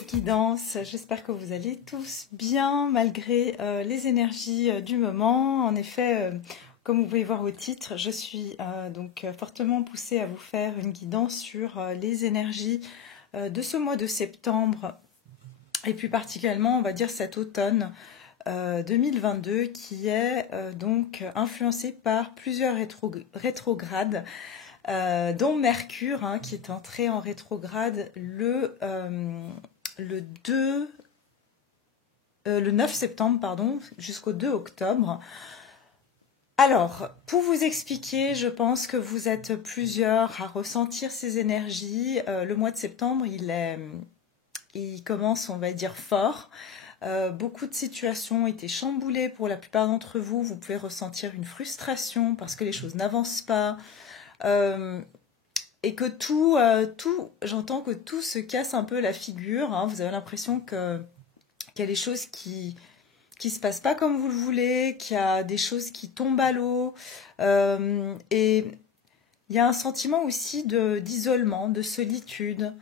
cette guidance. J'espère que vous allez tous bien malgré les énergies du moment. En effet, comme vous pouvez voir au titre, je suis donc fortement poussée à vous faire une guidance sur les énergies de ce mois de septembre et plus particulièrement, on va dire cet automne 2022 qui est donc influencé par plusieurs rétrogrades. Dont Mercure, hein, qui est entré en rétrograde le 9 septembre, pardon, jusqu'au 2 octobre. Alors, pour vous expliquer, je pense que vous êtes plusieurs à ressentir ces énergies. Le mois de septembre, il commence, on va dire, fort. Beaucoup de situations ont été chamboulées pour la plupart d'entre vous. Vous pouvez ressentir une frustration parce que les choses n'avancent pas. Et que j'entends que tout se casse un peu la figure, hein. Vous avez l'impression qu'il y a des choses qui se passent pas comme vous le voulez, qu'il y a des choses qui tombent à l'eau. Et il y a un sentiment aussi d'isolement, de solitude.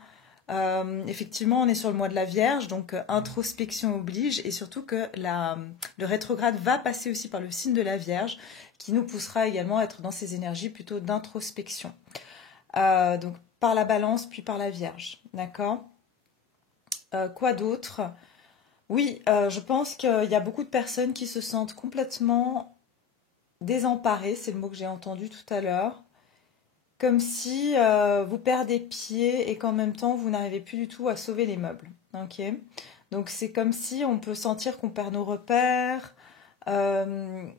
Effectivement, on est sur le mois de la Vierge, donc introspection oblige, et surtout que le rétrograde va passer aussi par le signe de la Vierge, qui nous poussera également à être dans ces énergies plutôt d'introspection. Donc par la Balance, puis par la Vierge, d'accord. Quoi d'autre? Oui, je pense qu'il y a beaucoup de personnes qui se sentent complètement désemparées, c'est le mot que j'ai entendu tout à l'heure. Comme si vous perdez pied et qu'en même temps, vous n'arrivez plus du tout à sauver les meubles. Ok. Donc, c'est comme si on peut sentir qu'on perd nos repères, on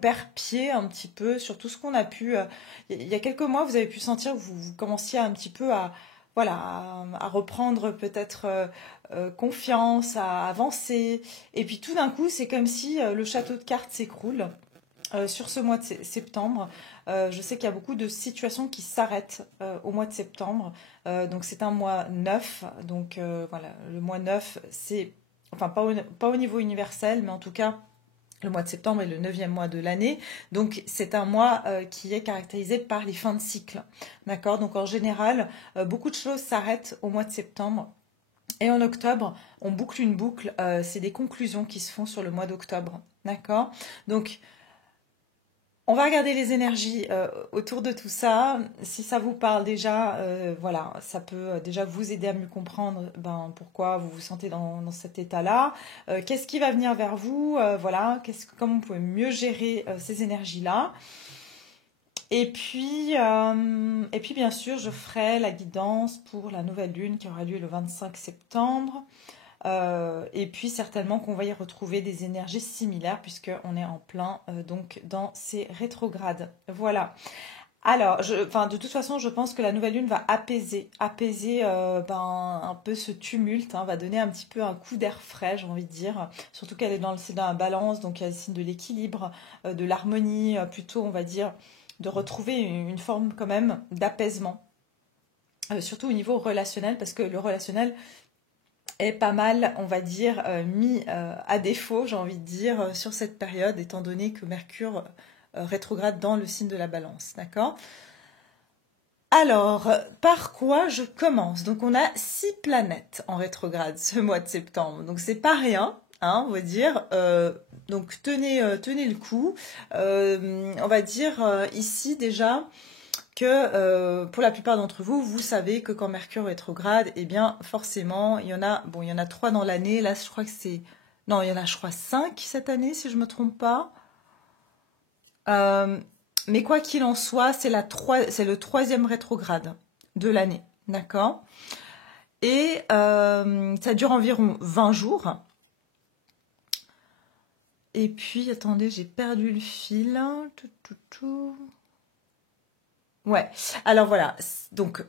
perd pied un petit peu sur tout ce qu'on a pu. Il y a quelques mois, vous avez pu sentir que vous commenciez un petit peu à reprendre peut-être confiance, à avancer. Et puis tout d'un coup, c'est comme si le château de cartes s'écroule. Sur ce mois de septembre, je sais qu'il y a beaucoup de situations qui s'arrêtent au mois de septembre. Donc c'est un mois 9. Donc voilà, le mois 9, c'est, enfin pas au niveau universel, mais en tout cas, le mois de septembre est le 9e mois de l'année. Donc c'est un mois qui est caractérisé par les fins de cycle. D'accord? Donc en général, beaucoup de choses s'arrêtent au mois de septembre. Et en octobre, on boucle une boucle. C'est des conclusions qui se font sur le mois d'octobre. D'accord? Donc on va regarder les énergies autour de tout ça. Si ça vous parle déjà, voilà, ça peut déjà vous aider à mieux comprendre pourquoi vous vous sentez dans cet état-là. Qu'est-ce qui va venir vers vous? Voilà, comment vous pouvez mieux gérer ces énergies-là. Et puis, bien sûr, je ferai la guidance pour la nouvelle lune qui aura lieu le 25 septembre. Et puis certainement qu'on va y retrouver des énergies similaires puisqu'on est en plein donc dans ces rétrogrades. Voilà. Alors, de toute façon, je pense que la nouvelle lune va apaiser un peu ce tumulte, hein, va donner un petit peu un coup d'air frais, j'ai envie de dire. Surtout qu'elle est c'est dans la Balance, donc il y a le signe de l'équilibre, de l'harmonie, plutôt, on va dire, de retrouver une forme quand même d'apaisement. Surtout au niveau relationnel, parce que le relationnel est pas mal, on va dire, mis à défaut, j'ai envie de dire, sur cette période, étant donné que Mercure rétrograde dans le signe de la Balance, d'accord? Alors, par quoi je commence? Donc, on a 6 planètes en rétrograde ce mois de septembre, donc c'est pas rien, hein, on va dire. Donc, tenez le coup. On va dire ici déjà que pour la plupart d'entre vous, vous savez que quand Mercure est rétrograde, eh bien forcément, il y en a 3 dans l'année. Là, je crois que c'est... Non, il y en a, je crois, 5 cette année, si je ne me trompe pas. Mais quoi qu'il en soit, c'est le 3e rétrograde de l'année, d'accord? Et ça dure environ 20 jours. Et puis, attendez, j'ai perdu le fil. Ouais, alors voilà, donc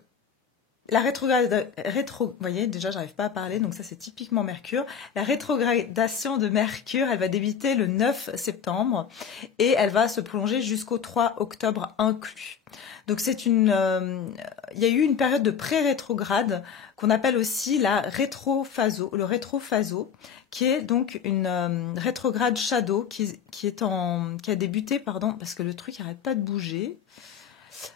la vous voyez, déjà j'arrive pas à parler, donc ça c'est typiquement Mercure. La rétrogradation de Mercure, elle va débuter le 9 septembre et elle va se prolonger jusqu'au 3 octobre inclus. Donc il y a eu une période de pré-rétrograde qu'on appelle aussi le rétrophaso, qui est donc une rétrograde shadow qui a débuté, pardon, parce que le truc n'arrête pas de bouger.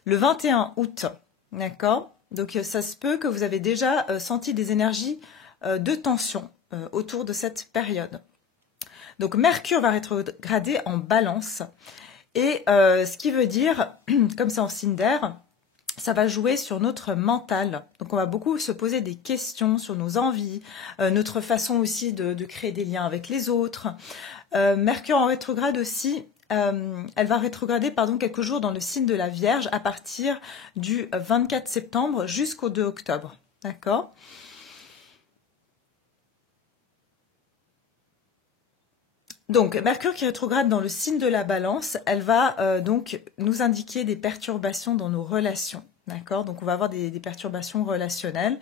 Le 21 août, d'accord? Donc ça se peut que vous avez déjà senti des énergies de tension autour de cette période. Donc Mercure va rétrograder en Balance. Et ce qui veut dire, comme c'est en signe d'air, ça va jouer sur notre mental. Donc on va beaucoup se poser des questions sur nos envies, notre façon aussi de créer des liens avec les autres. Mercure en rétrograde aussi, elle va rétrograder quelques jours dans le signe de la Vierge à partir du 24 septembre jusqu'au 2 octobre. D'accord ? Donc, Mercure qui rétrograde dans le signe de la Balance, elle va donc nous indiquer des perturbations dans nos relations. D'accord? Donc, on va avoir des perturbations relationnelles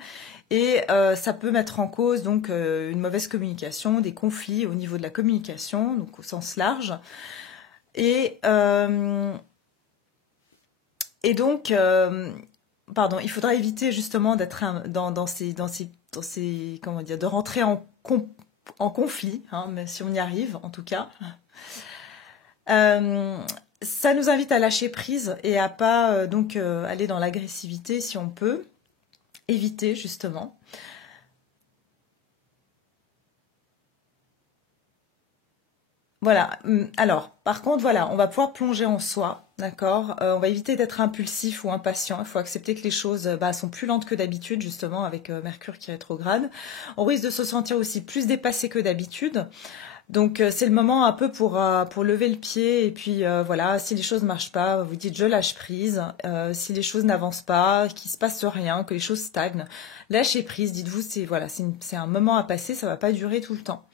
et ça peut mettre en cause donc une mauvaise communication, des conflits au niveau de la communication, donc au sens large. Et, donc, pardon, il faudra éviter justement d'être dans ces, comment dire, de rentrer en conflit, hein, mais si on y arrive en tout cas. Ça nous invite à lâcher prise et à pas aller dans l'agressivité si on peut, éviter justement. Voilà. Alors, par contre, voilà, on va pouvoir plonger en soi, d'accord? On va éviter d'être impulsif ou impatient. Il faut accepter que les choses sont plus lentes que d'habitude, justement, avec Mercure qui rétrograde. On risque de se sentir aussi plus dépassé que d'habitude. Donc c'est le moment un peu pour lever le pied et puis voilà, si les choses ne marchent pas, vous dites je lâche prise. Si les choses n'avancent pas, qu'il se passe rien, que les choses stagnent, lâchez prise. Dites-vous c'est un moment à passer, ça va pas durer tout le temps.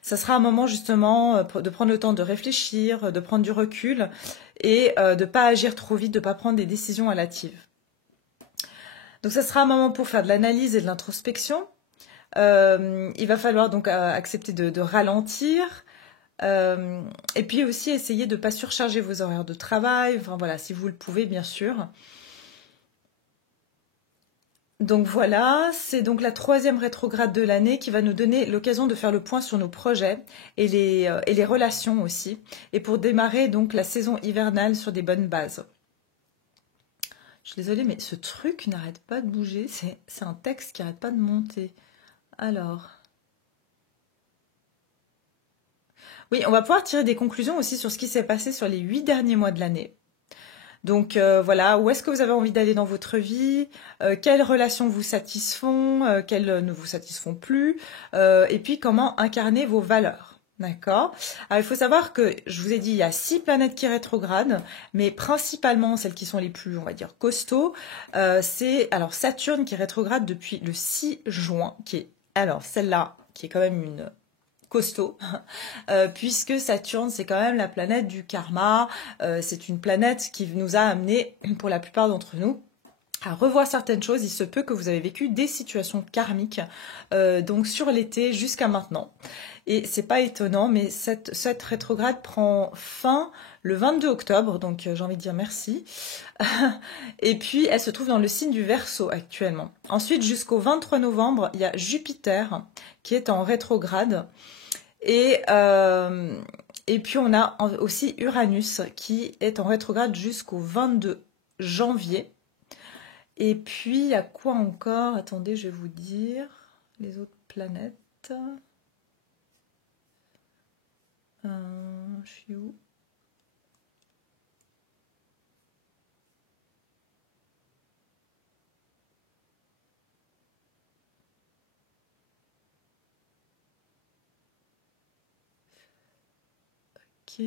Ça sera un moment justement de prendre le temps de réfléchir, de prendre du recul et de pas agir trop vite, de pas prendre des décisions hâtives. Donc ça sera un moment pour faire de l'analyse et de l'introspection. Il va falloir donc accepter de ralentir et puis aussi essayer de ne pas surcharger vos horaires de travail, enfin voilà, si vous le pouvez bien sûr. Donc voilà, c'est donc la 3e rétrograde de l'année qui va nous donner l'occasion de faire le point sur nos projets et les relations aussi, et pour démarrer donc la saison hivernale sur des bonnes bases. Je suis désolée, mais ce truc n'arrête pas de bouger, c'est un texte qui n'arrête pas de monter. Alors... Oui, on va pouvoir tirer des conclusions aussi sur ce qui s'est passé sur les 8 derniers mois de l'année. Donc voilà, où est-ce que vous avez envie d'aller dans votre vie, quelles relations vous satisfont, quelles ne vous satisfont plus, et puis comment incarner vos valeurs. D'accord? Alors il faut savoir que, je vous ai dit, il y a 6 planètes qui rétrogradent, mais principalement celles qui sont les plus, on va dire, costauds, c'est alors Saturne qui rétrograde depuis le 6 juin, alors celle-là, qui est quand même une costaud, puisque Saturne, c'est quand même la planète du karma, c'est une planète qui nous a amené, pour la plupart d'entre nous, à revoir certaines choses. Il se peut que vous avez vécu des situations karmiques, donc sur l'été jusqu'à maintenant. Et c'est pas étonnant, mais cette rétrograde prend fin le 22 octobre, donc j'ai envie de dire merci. Et puis elle se trouve dans le signe du Verseau actuellement. Ensuite, jusqu'au 23 novembre, il y a Jupiter qui est en rétrograde. Et puis on a aussi Uranus qui est en rétrograde jusqu'au 22 janvier. Et puis il y a quoi encore? Attendez, je vais vous dire les autres planètes. Je suis où? Ok.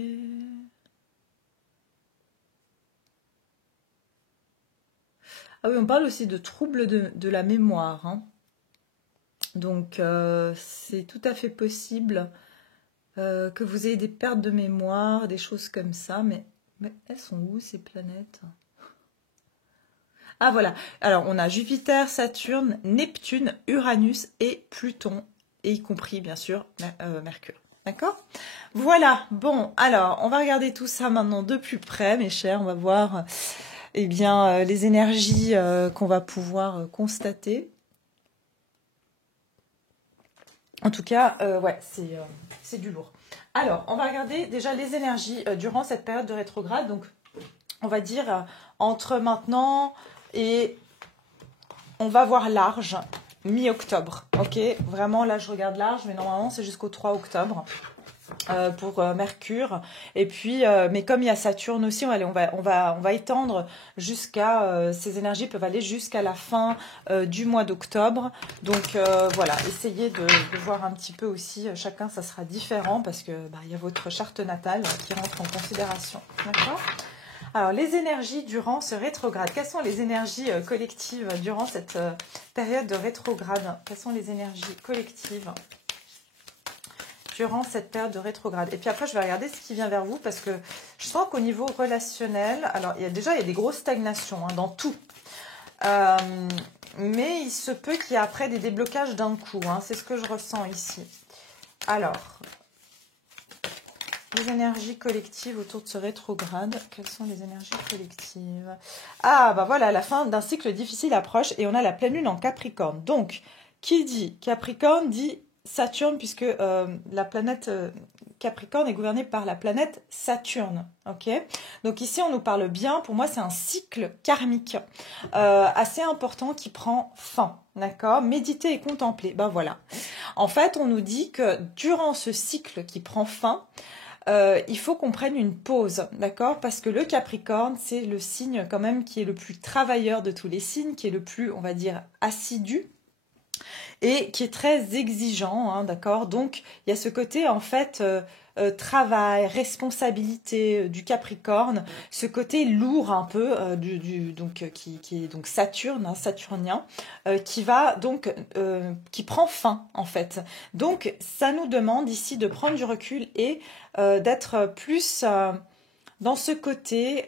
Ah oui, on parle aussi de troubles de la mémoire, hein. Donc c'est tout à fait possible que vous ayez des pertes de mémoire, des choses comme ça, mais elles sont où ces planètes? Ah voilà, alors on a Jupiter, Saturne, Neptune, Uranus et Pluton, et y compris bien sûr Mercure. D'accord? Voilà, bon, alors on va regarder tout ça maintenant de plus près, mes chers, on va voir eh bien, les énergies qu'on va pouvoir constater. En tout cas, ouais, c'est du lourd. Alors, on va regarder déjà les énergies durant cette période de rétrograde. Donc, on va dire entre maintenant et on va voir large mi-octobre, ok? Vraiment, là, je regarde large, mais normalement, c'est jusqu'au 3 octobre. Pour Mercure, et puis mais comme il y a Saturne aussi, on va étendre jusqu'à ces énergies peuvent aller jusqu'à la fin du mois d'octobre, donc voilà, essayez de voir un petit peu aussi, chacun ça sera différent parce que il y a votre charte natale qui rentre en considération, d'accord? Alors les énergies durant ce rétrograde, quelles sont les énergies collectives durant cette période de rétrograde? Quelles sont les énergies collectives durant cette période de rétrograde? Et puis après, je vais regarder ce qui vient vers vous parce que je sens qu'au niveau relationnel, alors il y a des grosses stagnations dans tout. Mais il se peut qu'il y ait après des déblocages d'un coup. C'est ce que je ressens ici. Alors, les énergies collectives autour de ce rétrograde. Quelles sont les énergies collectives? Ah, bah voilà, la fin d'un cycle difficile approche et on a la pleine lune en Capricorne. Donc, qui dit Capricorne dit Saturne, puisque la planète Capricorne est gouvernée par la planète Saturne. Ok, donc ici, on nous parle bien. Pour moi, c'est un cycle karmique assez important qui prend fin. D'accord? Méditer et contempler. Ben voilà. En fait, on nous dit que durant ce cycle qui prend fin, il faut qu'on prenne une pause, d'accord? Parce que le Capricorne, c'est le signe quand même qui est le plus travailleur de tous les signes, qui est le plus, on va dire, assidu et qui est très exigeant, d'accord? Donc, il y a ce côté, en fait, travail, responsabilité du Capricorne, ce côté lourd un peu qui est donc Saturne, saturnien, qui va donc qui prend fin en fait. Donc ça nous demande ici de prendre du recul et d'être plus dans ce côté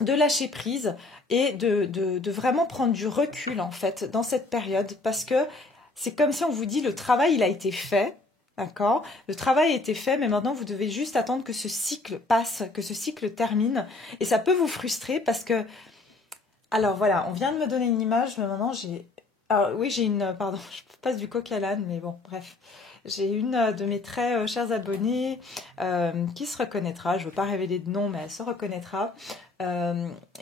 de lâcher prise et de vraiment prendre du recul en fait dans cette période, parce que c'est comme si on vous dit le travail il a été fait. D'accord? Le travail a été fait, mais maintenant vous devez juste attendre que ce cycle passe, que ce cycle termine. Et ça peut vous frustrer parce que... Alors voilà, on vient de me donner une image, mais maintenant j'ai... Alors oui, j'ai une... Pardon, je passe du coq à l'âne, mais bon, bref. J'ai une de mes très chères abonnées qui se reconnaîtra, je ne veux pas révéler de nom, mais elle se reconnaîtra,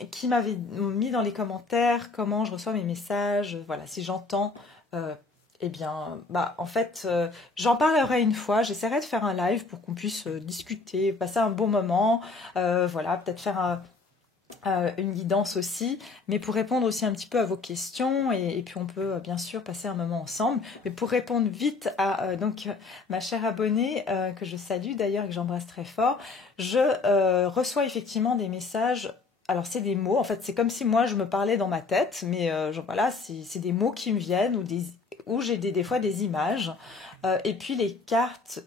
qui m'avait mis dans les commentaires comment je reçois mes messages, voilà, si j'entends... eh bien, en fait, j'en parlerai une fois. J'essaierai de faire un live pour qu'on puisse discuter, passer un bon moment. Voilà, peut-être faire une guidance aussi, mais pour répondre aussi un petit peu à vos questions. Et puis, on peut bien sûr passer un moment ensemble. Mais pour répondre vite à ma chère abonnée, que je salue d'ailleurs et que j'embrasse très fort, je reçois effectivement des messages. Alors, c'est des mots. En fait, c'est comme si moi, je me parlais dans ma tête. Mais voilà, c'est des mots qui me viennent ou j'ai des fois des images. Et puis les cartes,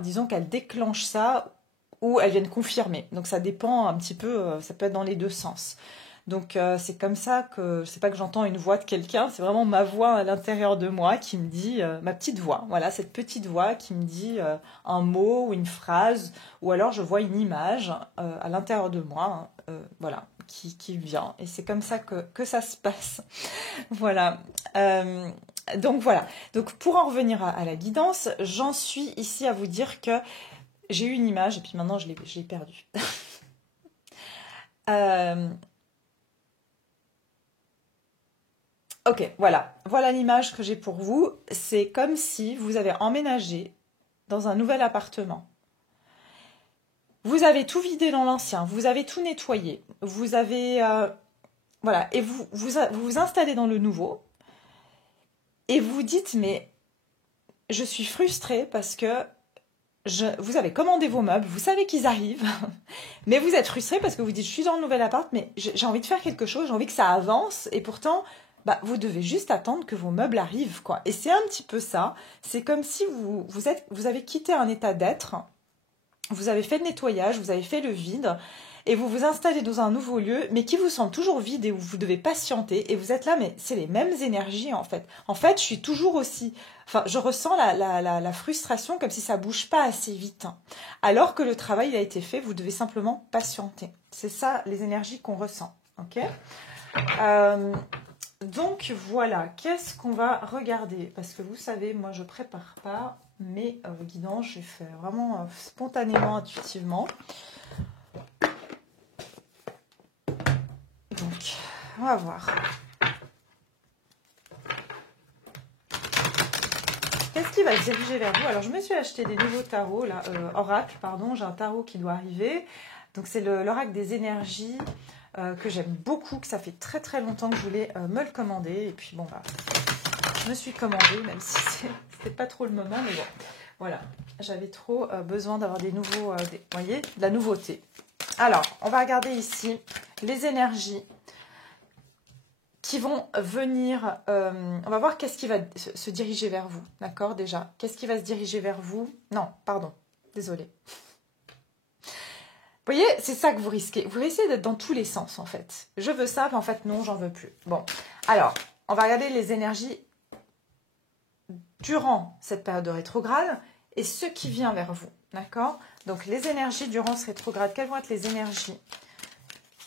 disons qu'elles déclenchent ça ou elles viennent confirmer. Donc ça dépend un petit peu, ça peut être dans les deux sens. Donc c'est comme ça que, c'est pas que j'entends une voix de quelqu'un, c'est vraiment ma voix à l'intérieur de moi qui me dit, ma petite voix, voilà, cette petite voix qui me dit un mot ou une phrase, ou alors je vois une image à l'intérieur de moi, voilà, qui vient. Et c'est comme ça que ça se passe. Voilà. Donc voilà. Donc pour en revenir à la guidance, j'en suis ici à vous dire que j'ai eu une image et puis maintenant je l'ai perdue. Ok, voilà. Voilà l'image que j'ai pour vous. C'est comme si vous avez emménagé dans un nouvel appartement. Vous avez tout vidé dans l'ancien, vous avez tout nettoyé, vous avez... voilà, et vous installez dans le nouveau. Et vous vous dites, mais je suis frustrée parce que vous avez commandé vos meubles, vous savez qu'ils arrivent, mais vous êtes frustrée parce que vous dites, je suis dans le nouvel appart, mais j'ai envie de faire quelque chose, j'ai envie que ça avance, et pourtant, vous devez juste attendre que vos meubles arrivent, quoi. Et c'est un petit peu ça, c'est comme si vous avez quitté un état d'être, vous avez fait le nettoyage, vous avez fait le vide, et vous vous installez dans un nouveau lieu, mais qui vous semble toujours vide et où vous devez patienter, et vous êtes là, mais c'est les mêmes énergies en fait. En fait, je suis toujours aussi... Enfin, je ressens la frustration comme si ça bouge pas assez vite. Alors que le travail il a été fait, vous devez simplement patienter. C'est ça les énergies qu'on ressent. Ok. Donc voilà, qu'est-ce qu'on va regarder? Parce que vous savez, moi je prépare pas mes guidances, je fais vraiment spontanément, intuitivement. Donc, on va voir. Qu'est-ce qui va se diriger vers vous? Alors, je me suis acheté des nouveaux tarots, là, oracles, pardon. J'ai un tarot qui doit arriver. Donc, c'est l'oracle des énergies que j'aime beaucoup, que ça fait très très longtemps que je voulais me le commander. Et puis, bon, bah, je me suis commandé, même si c'était pas trop le moment, mais bon, voilà. J'avais trop besoin d'avoir des nouveaux, vous voyez, de la nouveauté. Alors, on va regarder ici les énergies qui vont venir, on va voir qu'est-ce qui va se diriger vers vous, d'accord, déjà. Qu'est-ce qui va se diriger vers vous? Non, pardon, désolé. Vous voyez, c'est ça que vous risquez. Vous risquez d'être dans tous les sens, en fait. Je veux ça, mais en fait, non, j'en veux plus. Bon, alors, on va regarder les énergies durant cette période de rétrograde et ce qui vient vers vous, d'accord? Donc, les énergies durant ce rétrograde, quelles vont être les énergies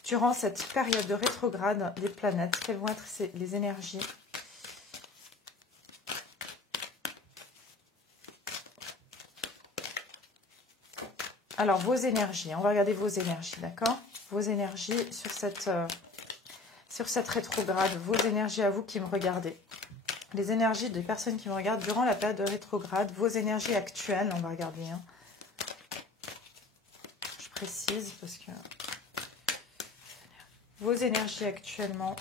durant cette période de rétrograde des planètes? Quelles vont être les énergies? Alors, vos énergies, on va regarder vos énergies, d'accord? Vos énergies sur cette rétrograde, vos énergies à vous qui me regardez. Les énergies des personnes qui me regardent durant la période de rétrograde, vos énergies actuelles, on va regarder. Hein. Je précise parce que... Vos énergies actuellement,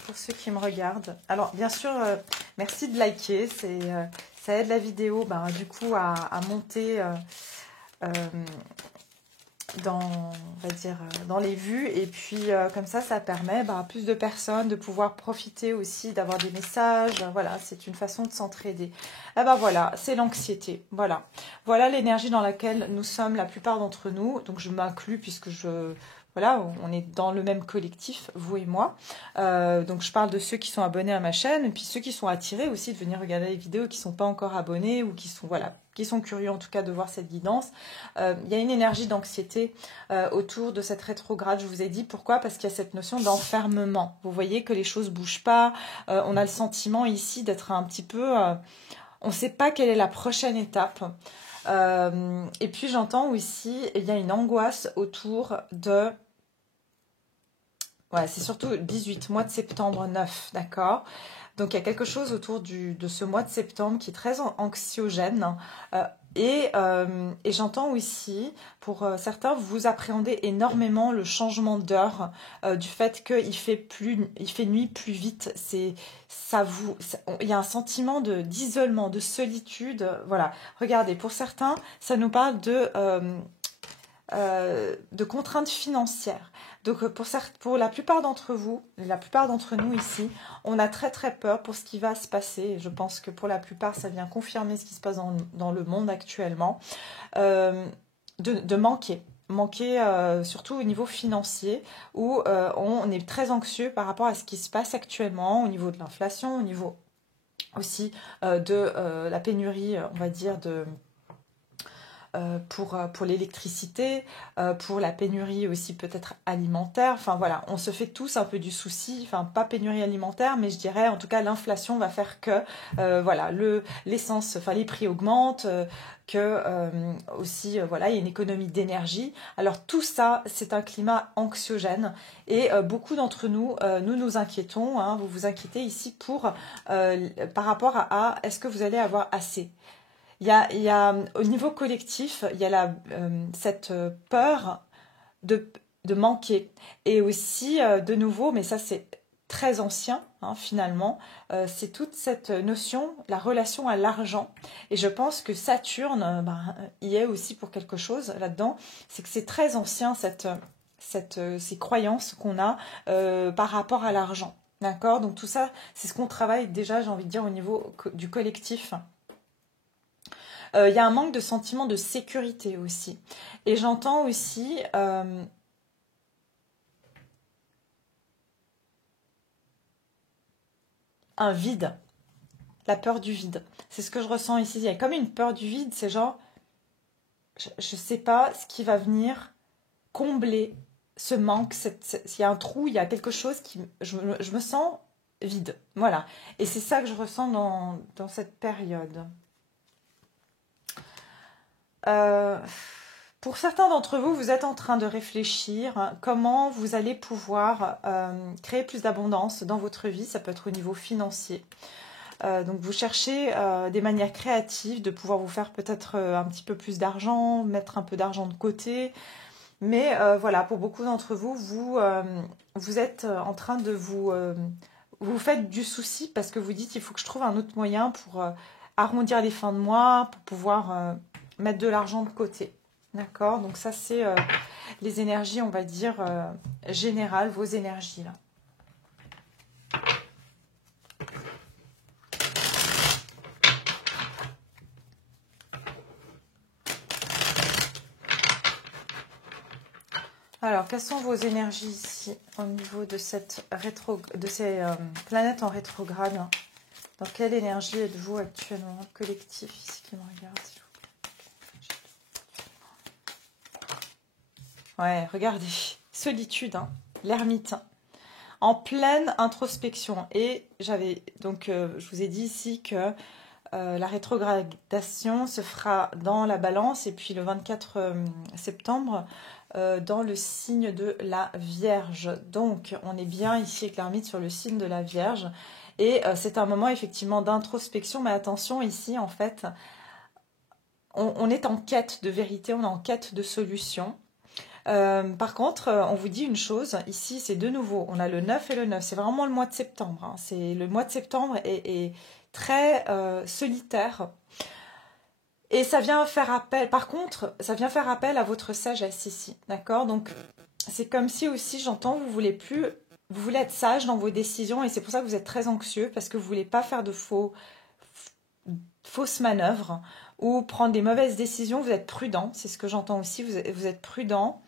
pour ceux qui me regardent. Alors, bien sûr, merci de liker, ça aide la vidéo, du coup, à monter dans, on va dire, dans les vues. Et puis, comme ça permet à plus de personnes de pouvoir profiter aussi, d'avoir des messages. Voilà, c'est une façon de s'entraider. Eh ben voilà, c'est l'anxiété. Voilà. Voilà l'énergie dans laquelle nous sommes, la plupart d'entre nous. Donc, je m'inclus puisque voilà, on est dans le même collectif, vous et moi. Donc, je parle de ceux qui sont abonnés à ma chaîne, et puis ceux qui sont attirés aussi de venir regarder les vidéos, qui ne sont pas encore abonnés, ou qui sont, voilà, qui sont curieux en tout cas de voir cette guidance. Il y a une énergie d'anxiété autour de cette rétrograde, je vous ai dit. Pourquoi? Parce qu'il y a cette notion d'enfermement. Vous voyez que les choses ne bougent pas. On a le sentiment ici d'être un petit peu... on ne sait pas quelle est la prochaine étape. Et puis j'entends aussi, il y a une angoisse autour de... Ouais, c'est surtout 18, mois de septembre 9, d'accord? Donc il y a quelque chose autour de ce mois de septembre qui est très anxiogène. Et j'entends aussi, pour certains, vous appréhendez énormément le changement d'heure, du fait qu'il fait nuit plus vite. Il y a un sentiment d'isolement, de solitude. Voilà. Regardez, pour certains, ça nous parle de contraintes financières. Donc pour la plupart d'entre vous, la plupart d'entre nous ici, on a très très peur pour ce qui va se passer. Et je pense que pour la plupart, ça vient confirmer ce qui se passe dans le monde actuellement, de manquer. Surtout au niveau financier, où on est très anxieux par rapport à ce qui se passe actuellement, au niveau de l'inflation, au niveau aussi de la pénurie, on va dire, pour l'électricité, pour la pénurie aussi peut-être alimentaire. Enfin voilà, on se fait tous un peu du souci, enfin pas pénurie alimentaire, mais je dirais en tout cas l'inflation va faire que voilà, l'essence, enfin les prix augmentent, que aussi voilà, il y a une économie d'énergie. Alors tout ça, c'est un climat anxiogène et beaucoup d'entre nous, nous inquiétons, hein, vous vous inquiétez ici par rapport à est-ce que vous allez avoir assez? Il y a, au niveau collectif, il y a cette peur de manquer. Et aussi, de nouveau, mais ça c'est très ancien, hein, finalement, c'est toute cette notion, la relation à l'argent. Et je pense que Saturne y est aussi pour quelque chose là-dedans. C'est que c'est très ancien, ces croyances qu'on a par rapport à l'argent. D'accord? Donc tout ça, c'est ce qu'on travaille déjà, j'ai envie de dire, au niveau du collectif. Il y a un manque de sentiment de sécurité aussi. Et j'entends aussi un vide, la peur du vide. C'est ce que je ressens ici. Il y a comme une peur du vide, c'est genre, je ne sais pas ce qui va venir combler ce manque. Il y a un trou, il y a quelque chose qui... Je me sens vide. Voilà. Et c'est ça que je ressens dans cette période. Pour certains d'entre vous, vous êtes en train de réfléchir comment vous allez pouvoir créer plus d'abondance dans votre vie. Ça peut être au niveau financier. Donc vous cherchez des manières créatives de pouvoir vous faire peut-être un petit peu plus d'argent, mettre un peu d'argent de côté. Mais voilà, pour beaucoup d'entre vous, vous êtes en train de vous faites du souci parce que vous dites il faut que je trouve un autre moyen pour arrondir les fins de mois, pour pouvoir mettre de l'argent de côté. D'accord? Donc ça, c'est les énergies, on va dire, générales, vos énergies là. Alors, quelles sont vos énergies ici au niveau de ces planètes en rétrograde? Dans quelle énergie êtes-vous actuellement? Collectif ici qui me regarde, s'il vous plaît. Ouais, regardez. Solitude, hein, l'ermite. En pleine introspection. Et j'avais donc, je vous ai dit ici que la rétrogradation se fera dans la balance et puis le 24 septembre dans le signe de la Vierge. Donc on est bien ici avec l'ermite sur le signe de la Vierge et c'est un moment effectivement d'introspection, mais attention ici en fait on est en quête de vérité, on est en quête de solution. Par contre, on vous dit une chose, ici c'est de nouveau, on a le 9 et le 9, c'est vraiment le mois de septembre, hein. C'est le mois de septembre est très solitaire. Et ça vient faire appel, par contre, ça vient faire appel à votre sagesse ici, d'accord? Donc, c'est comme si aussi, j'entends, vous voulez être sage dans vos décisions et c'est pour ça que vous êtes très anxieux parce que vous voulez pas faire de fausses manœuvres ou prendre des mauvaises décisions. Vous êtes prudent, c'est ce que j'entends aussi, vous êtes prudent.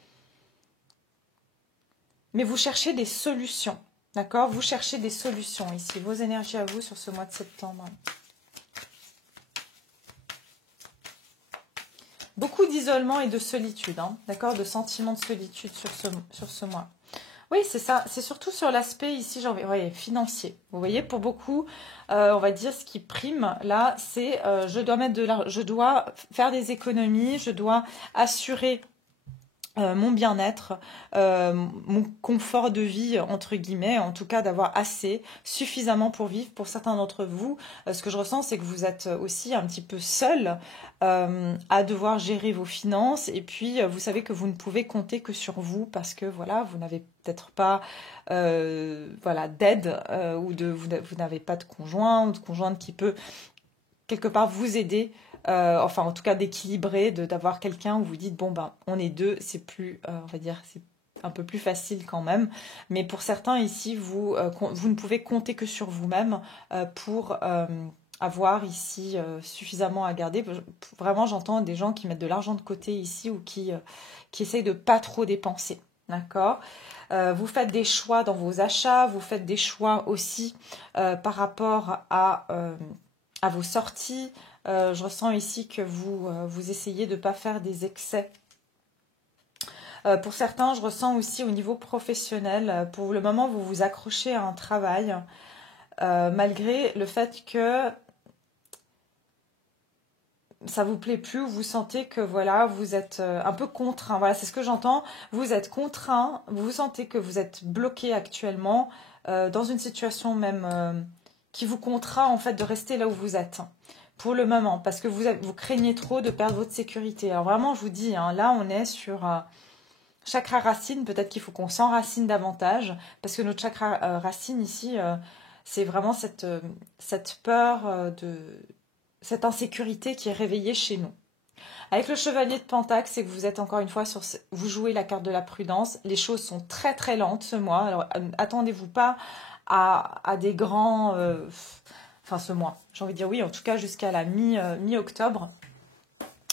Mais vous cherchez des solutions, d'accord? Vous cherchez des solutions ici, vos énergies à vous sur ce mois de septembre. Beaucoup d'isolement et de solitude, hein, d'accord, de sentiments de solitude sur ce mois. Oui, c'est ça. C'est surtout sur l'aspect ici, genre, ouais, financier. Vous voyez, pour beaucoup, on va dire ce qui prime là, c'est je dois faire des économies, je dois assurer mon bien-être, mon confort de vie, entre guillemets, en tout cas d'avoir assez, suffisamment pour vivre. Pour certains d'entre vous, ce que je ressens, c'est que vous êtes aussi un petit peu seul à devoir gérer vos finances. Et puis, vous savez que vous ne pouvez compter que sur vous parce que, voilà, vous n'avez peut-être pas voilà, d'aide vous n'avez pas de conjoint ou de conjointe qui peut quelque part vous aider, enfin en tout cas d'équilibrer, d'avoir quelqu'un où vous dites bon ben on est deux, c'est plus, on va dire c'est un peu plus facile quand même. Mais pour certains ici, vous ne pouvez compter que sur vous-même pour avoir ici suffisamment à garder. Vraiment j'entends des gens qui mettent de l'argent de côté ici ou qui essayent de pas trop dépenser. D'accord? Vous faites des choix dans vos achats, vous faites des choix aussi par rapport à vos sorties. Je ressens ici que vous essayez de ne pas faire des excès. Pour certains, je ressens aussi au niveau professionnel, pour le moment, vous vous accrochez à un travail, malgré le fait que ça vous plaît plus, ou vous sentez que voilà, vous êtes un peu contraint. Voilà, c'est ce que j'entends. Vous êtes contraint, vous sentez que vous êtes bloqué actuellement dans une situation même qui vous contraint en fait de rester là où vous êtes pour le moment, parce que vous craignez trop de perdre votre sécurité. Alors vraiment, je vous dis, hein, là on est sur chakra racine, peut-être qu'il faut qu'on s'enracine davantage, parce que notre chakra racine ici, c'est vraiment cette peur cette insécurité qui est réveillée chez nous. Avec le chevalier de Pentacle, c'est que vous êtes encore une fois vous jouez la carte de la prudence. Les choses sont très très lentes ce mois. Alors attendez-vous pas à des grands, enfin ce mois. J'ai envie de dire oui, en tout cas jusqu'à la mi-octobre.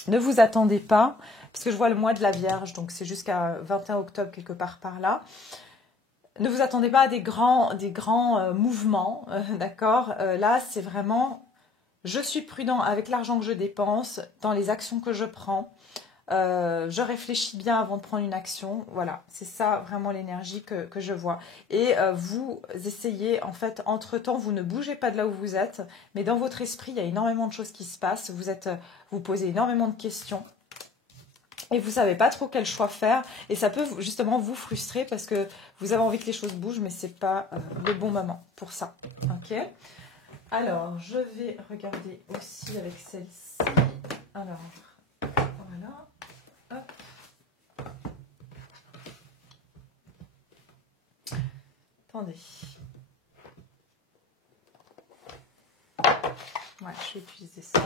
Ne vous attendez pas, parce que je vois le mois de la Vierge, donc c'est jusqu'à 21 octobre quelque part par là. Ne vous attendez pas à des grands mouvements, d'accord? Là, c'est vraiment je suis prudent avec l'argent que je dépense, dans les actions que je prends. Je réfléchis bien avant de prendre une action. Voilà, c'est ça vraiment l'énergie que je vois. Et vous essayez, en fait, entre-temps, vous ne bougez pas de là où vous êtes, mais dans votre esprit, il y a énormément de choses qui se passent. Vous posez énormément de questions. Et vous ne savez pas trop quel choix faire. Et ça peut justement vous frustrer parce que vous avez envie que les choses bougent, mais ce n'est pas le bon moment pour ça. Ok ? Alors, je vais regarder aussi avec celle-ci. Alors, voilà. Hop. Attendez. Ouais, je vais utiliser ça.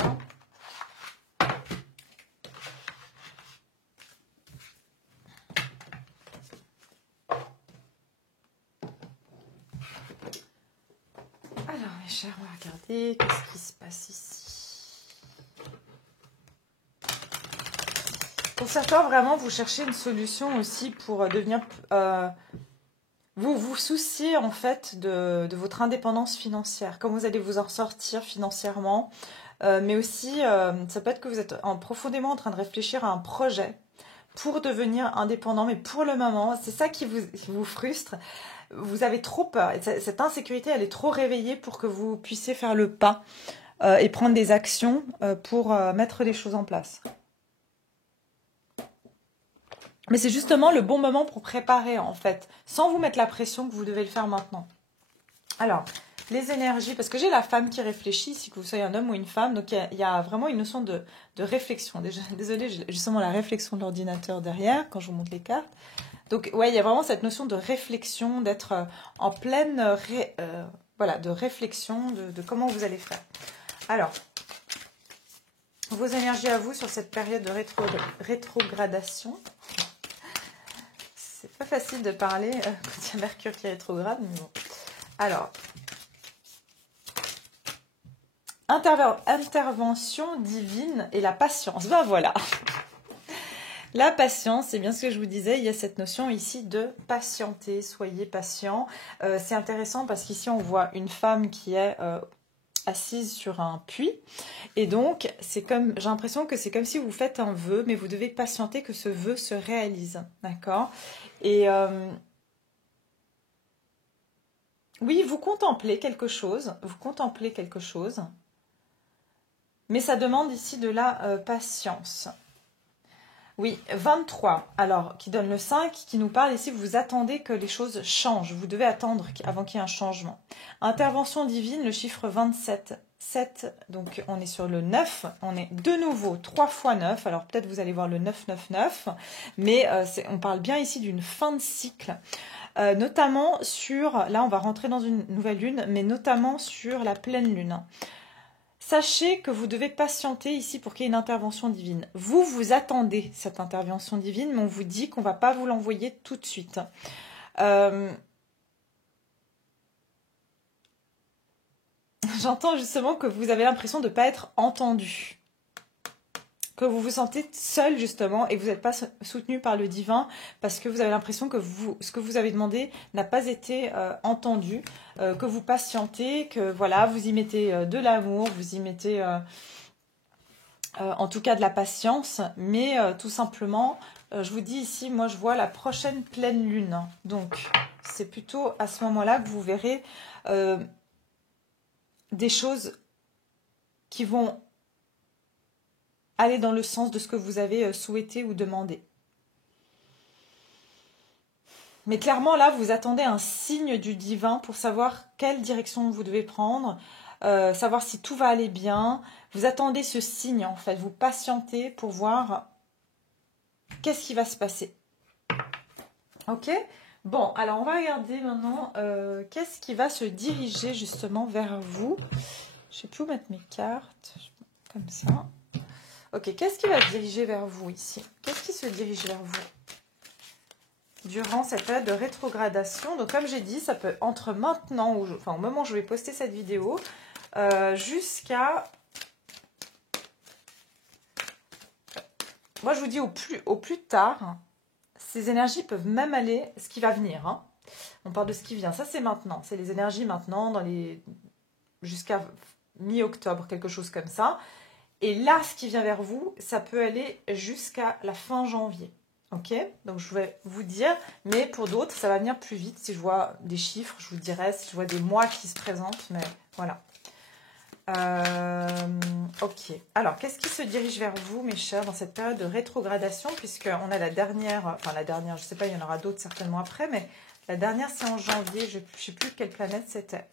Alors, mes chers, on va regarder qu'est-ce qui se passe ici. Pour certains, vraiment, vous cherchez une solution aussi pour devenir... vous vous souciez en fait de votre indépendance financière, comment vous allez vous en sortir financièrement, mais aussi ça peut être que vous êtes profondément en train de réfléchir à un projet pour devenir indépendant, mais pour le moment, c'est ça qui vous frustre. Vous avez trop peur, et cette insécurité, elle est trop réveillée pour que vous puissiez faire le pas et prendre des actions pour mettre les choses en place. Mais c'est justement le bon moment pour préparer, en fait, sans vous mettre la pression que vous devez le faire maintenant. Alors, les énergies, parce que j'ai la femme qui réfléchit, si que vous soyez un homme ou une femme, donc il y a vraiment une notion de réflexion. Désolée, j'ai justement la réflexion de l'ordinateur derrière, quand je vous montre les cartes. Donc, ouais, il y a vraiment cette notion de réflexion, d'être en pleine voilà, de réflexion de comment vous allez faire. Alors, vos énergies à vous sur cette période de rétrogradation. C'est pas facile de parler quand il y a Mercure qui est rétrograde, mais bon. Alors, intervention divine et la patience. Ben voilà. La patience, c'est bien ce que je vous disais, il y a cette notion ici de patienter, soyez patient. C'est intéressant parce qu'ici on voit une femme qui est assise sur un puits. Et donc, c'est comme, j'ai l'impression que c'est comme si vous faites un vœu, mais vous devez patienter que ce vœu se réalise. D'accord? Et oui, vous contemplez quelque chose. Vous contemplez quelque chose. Mais ça demande ici de la patience. Oui, 23. Alors, qui donne le 5, qui nous parle ici, vous attendez que les choses changent. Vous devez attendre avant qu'il y ait un changement. Intervention divine, le chiffre 27. 7, donc on est sur le 9. On est de nouveau 3 fois 9. Alors, peut-être vous allez voir le 999. Mais on parle bien ici d'une fin de cycle. Notamment sur, là on va rentrer dans une nouvelle lune, mais notamment sur la pleine lune. Sachez que vous devez patienter ici pour qu'il y ait une intervention divine. Vous, vous attendez cette intervention divine, mais on vous dit qu'on ne va pas vous l'envoyer tout de suite. J'entends justement que vous avez l'impression de ne pas être entendu. Que vous vous sentez seul justement et que vous n'êtes pas soutenu par le divin parce que vous avez l'impression que ce que vous avez demandé n'a pas été entendu, que vous patientez, que voilà, vous y mettez de l'amour, vous y mettez en tout cas de la patience, mais tout simplement, je vous dis ici, moi je vois la prochaine pleine lune. Donc c'est plutôt à ce moment-là que vous verrez des choses qui vont aller dans le sens de ce que vous avez souhaité ou demandé. Mais clairement, là, vous attendez un signe du divin pour savoir quelle direction vous devez prendre, savoir si tout va aller bien. Vous attendez ce signe, en fait. Vous patientez pour voir qu'est-ce qui va se passer. Ok ? Bon, alors on va regarder maintenant qu'est-ce qui va se diriger justement vers vous. Je ne sais plus où mettre mes cartes. Comme ça. Ok, qu'est-ce qui va se diriger vers vous ici? Qu'est-ce qui se dirige vers vous durant cette période de rétrogradation? Donc comme j'ai dit, ça peut entre maintenant, au moment où je vais poster cette vidéo, jusqu'à... Moi je vous dis au plus tard, ces énergies peuvent même aller, ce qui va venir. Hein. On parle de ce qui vient, ça c'est maintenant, c'est les énergies maintenant, jusqu'à mi-octobre, quelque chose comme ça. Et là, ce qui vient vers vous, ça peut aller jusqu'à la fin janvier. Ok? Donc, je vais vous dire, mais pour d'autres, ça va venir plus vite. Si je vois des chiffres, je vous dirai. Si je vois des mois qui se présentent, mais voilà. Ok. Alors, qu'est-ce qui se dirige vers vous, mes chers, dans cette période de rétrogradation? Puisqu'on a la dernière, je ne sais pas, il y en aura d'autres certainement après, mais la dernière, c'est en janvier. Je ne sais plus quelle planète c'était.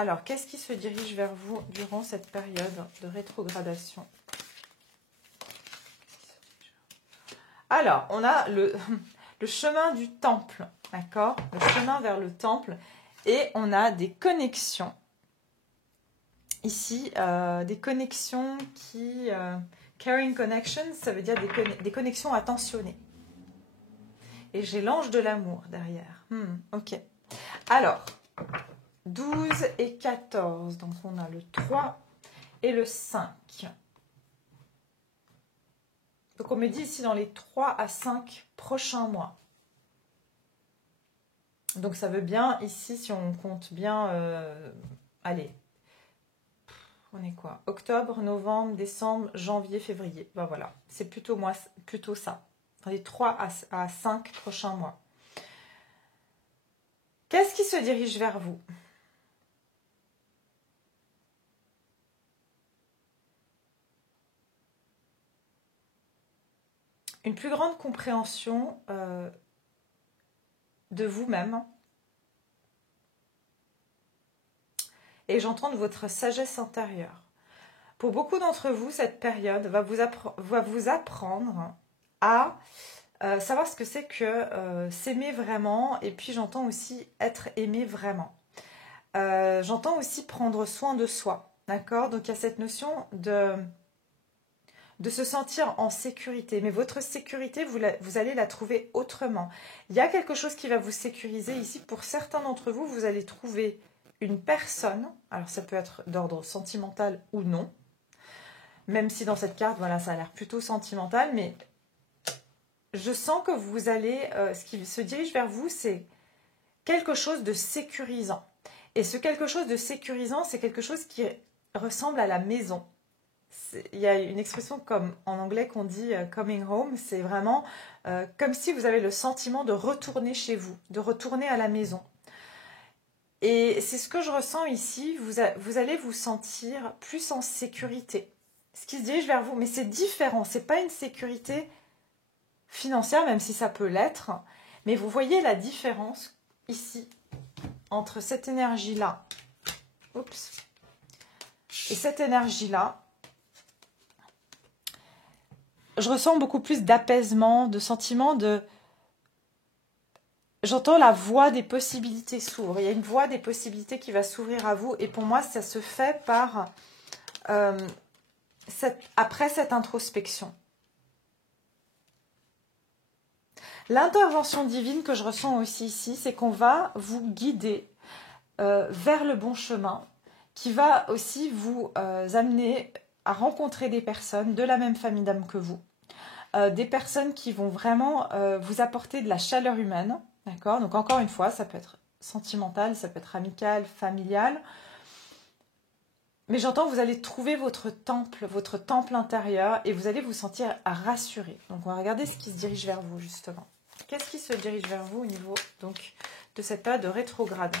Alors, qu'est-ce qui se dirige vers vous durant cette période de rétrogradation? Alors, on a le chemin du temple, d'accord? Le chemin vers le temple. Et on a des connexions. Ici, des connexions qui... caring connections, ça veut dire des connexions attentionnées. Et j'ai l'ange de l'amour derrière. Ok. Alors, 12 et 14. Donc, on a le 3 et le 5. Donc, on me dit ici dans les 3 à 5 prochains mois. Donc, ça veut bien, ici, si on compte bien... allez, on est quoi? Octobre, novembre, décembre, janvier, février. Ben voilà, c'est plutôt ça. Dans les 3 à 5 prochains mois. Qu'est-ce qui se dirige vers vous? Une plus grande compréhension de vous-même. Et j'entends de votre sagesse intérieure. Pour beaucoup d'entre vous, cette période va vous apprendre à savoir ce que c'est que s'aimer vraiment. Et puis j'entends aussi être aimé vraiment. J'entends aussi prendre soin de soi. D'accord? Donc il y a cette notion de se sentir en sécurité. Mais votre sécurité, vous allez la trouver autrement. Il y a quelque chose qui va vous sécuriser ici. Pour certains d'entre vous, vous allez trouver une personne. Alors ça peut être d'ordre sentimental ou non. Même si dans cette carte, voilà, ça a l'air plutôt sentimental. Mais je sens que vous allez... ce qui se dirige vers vous, c'est quelque chose de sécurisant. Et ce quelque chose de sécurisant, c'est quelque chose qui ressemble à la maison. Il y a une expression comme en anglais qu'on dit coming home, c'est vraiment comme si vous avez le sentiment de retourner chez vous, de retourner à la maison. Et c'est ce que je ressens ici, vous allez vous sentir plus en sécurité. Ce qui se dirige vers vous, mais c'est différent, c'est pas une sécurité financière, même si ça peut l'être, mais vous voyez la différence ici entre cette énergie-là, et cette énergie-là. Je ressens beaucoup plus d'apaisement, de sentiment de... J'entends la voie des possibilités s'ouvre. Il y a une voie des possibilités qui va s'ouvrir à vous. Et pour moi, ça se fait par... après cette introspection. L'intervention divine que je ressens aussi ici, c'est qu'on va vous guider vers le bon chemin, qui va aussi vous amener à rencontrer des personnes de la même famille d'âme que vous. Des personnes qui vont vraiment vous apporter de la chaleur humaine, d'accord? Donc encore une fois, ça peut être sentimental, ça peut être amical, familial. Mais j'entends que vous allez trouver votre temple intérieur et vous allez vous sentir rassuré. Donc on va regarder ce qui se dirige vers vous justement. Qu'est-ce qui se dirige vers vous au niveau donc, de cette période de rétrograde?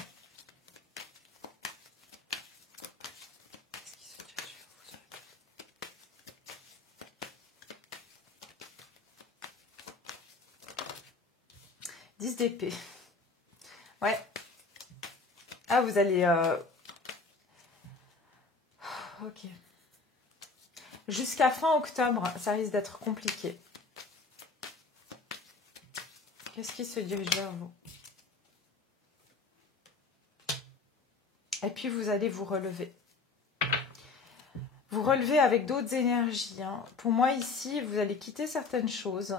D'épée. Ouais. Ah, vous allez... Ok. Jusqu'à fin octobre, ça risque d'être compliqué. Qu'est-ce qui se dirige vers vous? Et puis, vous allez vous relever. Vous relevez avec d'autres énergies. Hein. Pour moi, ici, vous allez quitter certaines choses.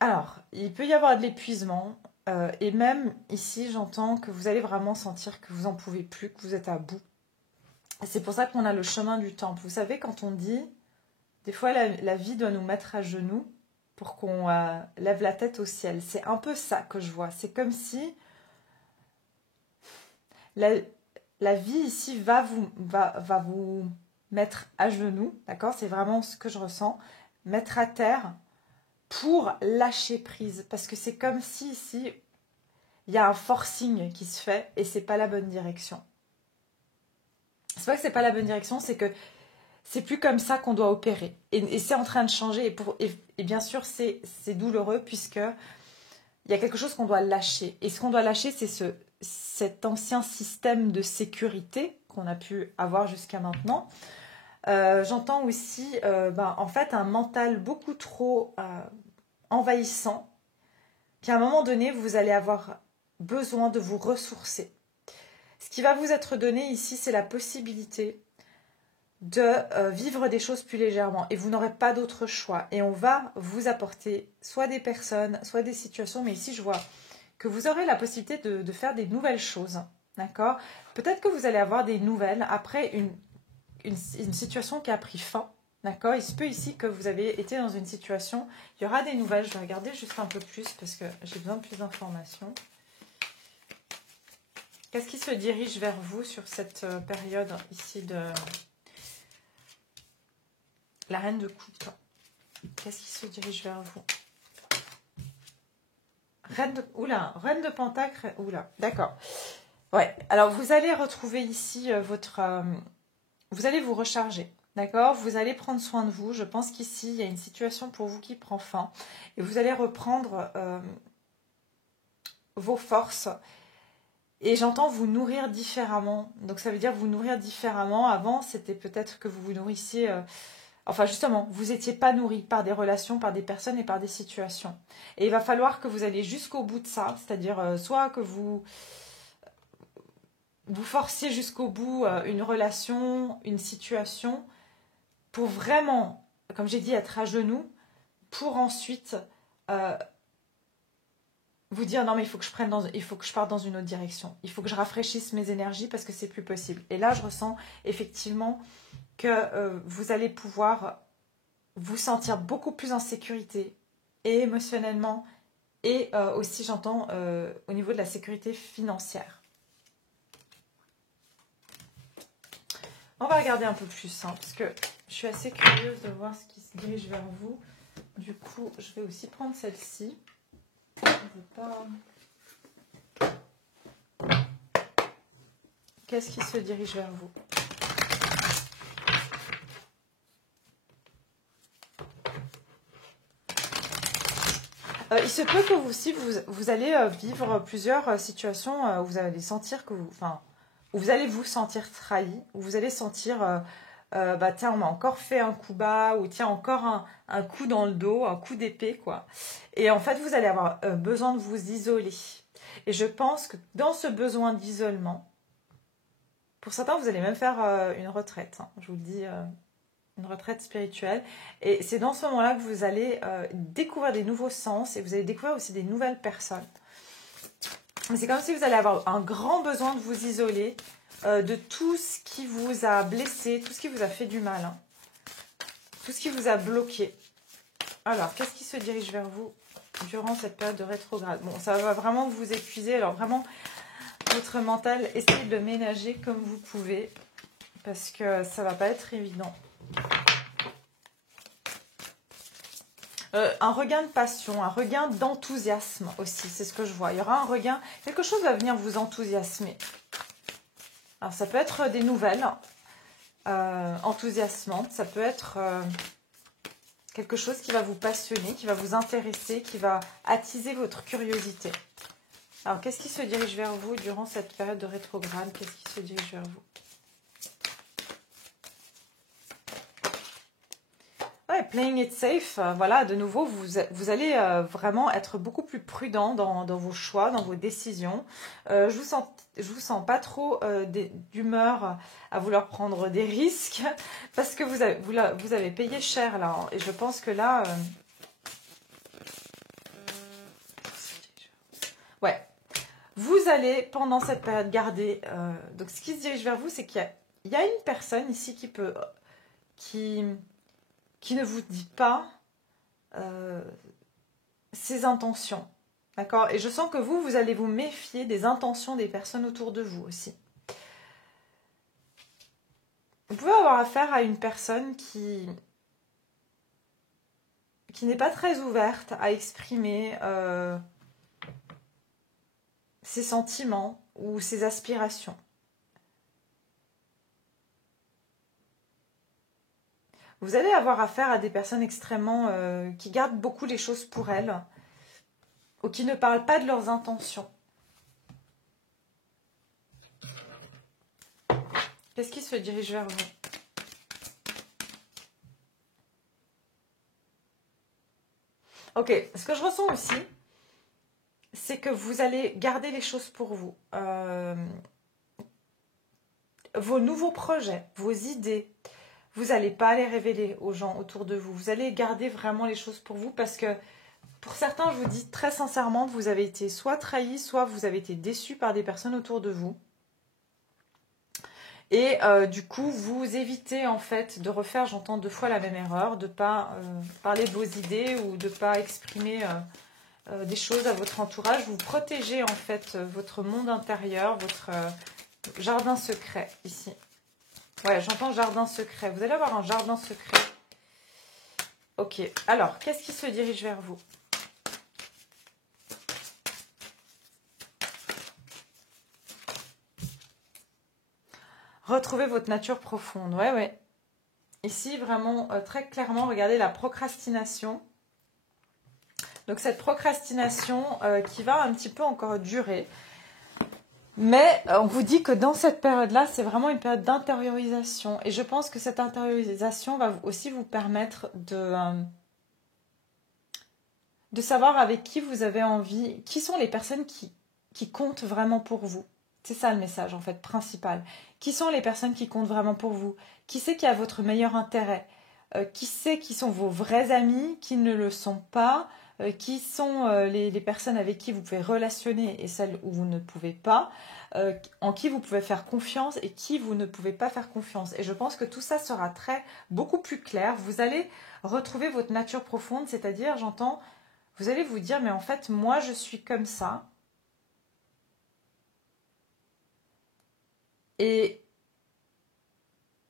Alors, il peut y avoir de l'épuisement. Et même ici, j'entends que vous allez vraiment sentir que vous n'en pouvez plus, que vous êtes à bout. C'est pour ça qu'on a le chemin du temple. Vous savez, quand on dit, des fois, la vie doit nous mettre à genoux pour qu'on lève la tête au ciel. C'est un peu ça que je vois. C'est comme si la vie ici va vous mettre à genoux. D'accord? C'est vraiment ce que je ressens. Mettre à terre pour lâcher prise. Parce que c'est comme si ici, il y a un forcing qui se fait et c'est pas la bonne direction. C'est pas que c'est pas la bonne direction, c'est que c'est plus comme ça qu'on doit opérer. Et c'est en train de changer. Et bien sûr, c'est douloureux puisque il y a quelque chose qu'on doit lâcher. Et ce qu'on doit lâcher, c'est cet ancien système de sécurité qu'on a pu avoir jusqu'à maintenant. J'entends aussi, en fait, un mental beaucoup trop envahissant. Puis à un moment donné, vous allez avoir besoin de vous ressourcer. Ce qui va vous être donné ici, c'est la possibilité de vivre des choses plus légèrement. Et vous n'aurez pas d'autre choix. Et on va vous apporter soit des personnes, soit des situations. Mais ici, je vois que vous aurez la possibilité de faire des nouvelles choses. D'accord? Peut-être que vous allez avoir des nouvelles après une situation qui a pris fin. D'accord? Il se peut ici que vous avez été dans une situation. Il y aura des nouvelles. Je vais regarder juste un peu plus parce que j'ai besoin de plus d'informations. Qu'est-ce qui se dirige vers vous sur cette période ici de la reine de coupe? Qu'est-ce qui se dirige vers vous? Reine de pentacle. Oula, d'accord. Ouais, alors vous allez retrouver ici vous allez vous recharger. D'accord? Vous allez prendre soin de vous. Je pense qu'ici, il y a une situation pour vous qui prend fin. Et vous allez reprendre vos forces. Et j'entends vous nourrir différemment. Donc ça veut dire vous nourrir différemment. Avant, c'était peut-être que vous vous nourrissiez... Enfin justement, vous n'étiez pas nourri par des relations, par des personnes et par des situations. Et il va falloir que vous alliez jusqu'au bout de ça. C'est-à-dire soit que vous forciez jusqu'au bout une relation, une situation, pour vraiment, comme j'ai dit, être à genoux, pour ensuite vous dire non mais il faut que je parte dans une autre direction. Il faut que je rafraîchisse mes énergies parce que c'est plus possible. Et là, je ressens effectivement que vous allez pouvoir vous sentir beaucoup plus en sécurité et émotionnellement et aussi j'entends au niveau de la sécurité financière. On va regarder un peu plus parce que je suis assez curieuse de voir ce qui se dirige vers vous. Du coup, je vais aussi prendre celle-ci. Je veux pas... Qu'est-ce qui se dirige vers vous? Il se peut que vous allez vivre plusieurs situations où vous allez sentir que où vous allez vous sentir trahi, où vous allez sentir tiens, on m'a encore fait un coup bas, ou tiens, encore un coup dans le dos, un coup d'épée, quoi. Et en fait, vous allez avoir besoin de vous isoler. Et je pense que dans ce besoin d'isolement, pour certains, vous allez même faire une retraite, je vous le dis, une retraite spirituelle. Et c'est dans ce moment-là que vous allez découvrir des nouveaux sens et vous allez découvrir aussi des nouvelles personnes. C'est comme si vous allez avoir un grand besoin de vous isoler de tout ce qui vous a blessé, tout ce qui vous a fait du mal, tout ce qui vous a bloqué. Alors, qu'est-ce qui se dirige vers vous durant cette période de rétrograde? Bon, ça va vraiment vous épuiser. Alors, vraiment, votre mental, essayez de le ménager comme vous pouvez parce que ça va pas être évident. Un regain de passion, un regain d'enthousiasme aussi, c'est ce que je vois. Il y aura un regain, quelque chose va venir vous enthousiasmer. Alors ça peut être des nouvelles enthousiasmantes, ça peut être quelque chose qui va vous passionner, qui va vous intéresser, qui va attiser votre curiosité. Alors qu'est-ce qui se dirige vers vous durant cette période de rétrograde? Qu'est-ce qui se dirige vers vous? Ouais, playing it safe, voilà, de nouveau, vous allez vraiment être beaucoup plus prudent dans vos choix, dans vos décisions. Je vous sens pas trop d'humeur à vouloir prendre des risques parce que vous avez payé cher là. Et je pense que là... ouais, vous allez pendant cette période garder... donc ce qui se dirige vers vous, c'est qu'il y a une personne ici qui ne vous dit pas ses intentions. D'accord? Et je sens que vous allez vous méfier des intentions des personnes autour de vous aussi. Vous pouvez avoir affaire à une personne qui qui n'est pas très ouverte à exprimer ses sentiments ou ses aspirations. Vous allez avoir affaire à des personnes extrêmement qui gardent beaucoup les choses pour elles ou qui ne parlent pas de leurs intentions. Qu'est-ce qui se dirige vers vous? Ok, ce que je ressens aussi, c'est que vous allez garder les choses pour vous. Vos nouveaux projets, vos idées, vous n'allez pas les révéler aux gens autour de vous. Vous allez garder vraiment les choses pour vous parce que pour certains, je vous dis très sincèrement, vous avez été soit trahi, soit vous avez été déçu par des personnes autour de vous. Et du coup, vous évitez en fait de refaire, j'entends 2 fois la même erreur, de ne pas parler de vos idées ou de ne pas exprimer des choses à votre entourage. Vous protégez en fait votre monde intérieur, votre jardin secret ici. Ouais, j'entends jardin secret. Vous allez avoir un jardin secret. Ok, alors, qu'est-ce qui se dirige vers vous? Retrouvez votre nature profonde. Ouais, ouais. Ici, vraiment, très clairement, regardez la procrastination. Donc, cette procrastination qui va un petit peu encore durer. Mais on vous dit que dans cette période-là, c'est vraiment une période d'intériorisation. Et je pense que cette intériorisation va aussi vous permettre de savoir avec qui vous avez envie, qui sont les personnes qui comptent vraiment pour vous. C'est ça le message en fait principal. Qui sont les personnes qui comptent vraiment pour vous? Qui c'est qui a votre meilleur intérêt? Qui c'est qui sont vos vrais amis, qui ne le sont pas? Qui sont les personnes avec qui vous pouvez relationner et celles où vous ne pouvez pas, en qui vous pouvez faire confiance et qui vous ne pouvez pas faire confiance. Et je pense que tout ça sera beaucoup plus clair. Vous allez retrouver votre nature profonde, c'est-à-dire, j'entends, vous allez vous dire, mais en fait, moi, je suis comme ça. Et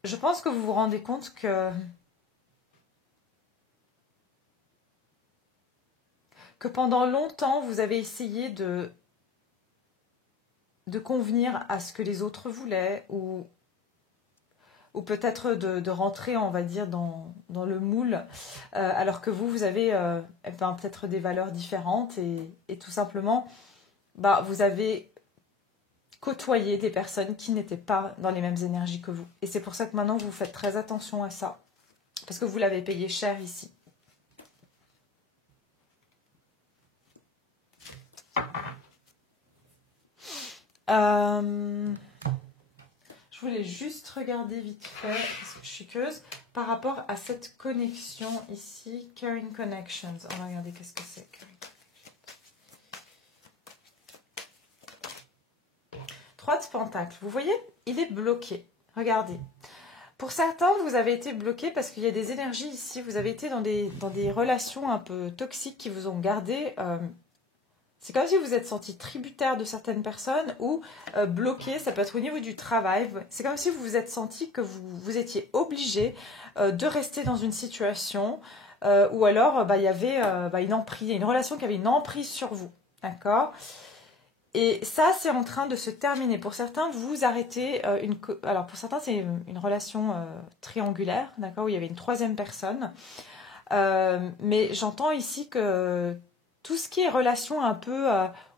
je pense que vous vous rendez compte que pendant longtemps, vous avez essayé de convenir à ce que les autres voulaient ou peut-être de rentrer, on va dire, dans le moule, alors que vous avez peut-être des valeurs différentes et tout simplement, vous avez côtoyé des personnes qui n'étaient pas dans les mêmes énergies que vous. Et c'est pour ça que maintenant, vous faites très attention à ça, parce que vous l'avez payé cher ici. Je voulais juste regarder vite fait, parce que je suis curieuse, par rapport à cette connexion ici, Caring Connections. On va regarder qu'est-ce que c'est, Caring Connections. 3 de Pentacles. Vous voyez, il est bloqué. Regardez. Pour certains, vous avez été bloqué parce qu'il y a des énergies ici. Vous avez été dans des relations un peu toxiques qui vous ont gardé... c'est comme si vous êtes senti tributaire de certaines personnes ou bloqué, ça peut être au niveau du travail. C'est comme si vous vous êtes senti que vous étiez obligé de rester dans une situation ou alors il y avait une relation qui avait une emprise sur vous. D'accord? Et ça, c'est en train de se terminer. Pour certains, vous arrêtez alors pour certains, c'est une relation triangulaire, d'accord, où il y avait une 3e personne. Mais j'entends ici que tout ce qui est relation un peu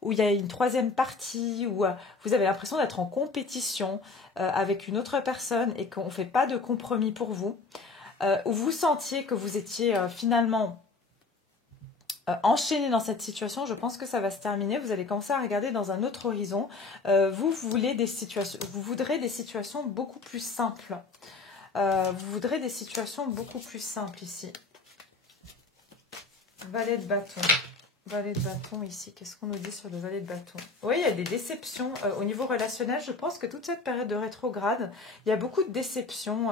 où il y a une 3e partie, où vous avez l'impression d'être en compétition avec une autre personne et qu'on ne fait pas de compromis pour vous, où vous sentiez que vous étiez finalement enchaîné dans cette situation, je pense que ça va se terminer. Vous allez commencer à regarder dans un autre horizon. Vous voudrez des situations beaucoup plus simples. Vous voudrez des situations beaucoup plus simples ici. Valet de bâton. Valet de bâton ici. Qu'est-ce qu'on nous dit sur le valet de bâton? Oui, il y a des déceptions au niveau relationnel. Je pense que toute cette période de rétrograde, il y a beaucoup de déceptions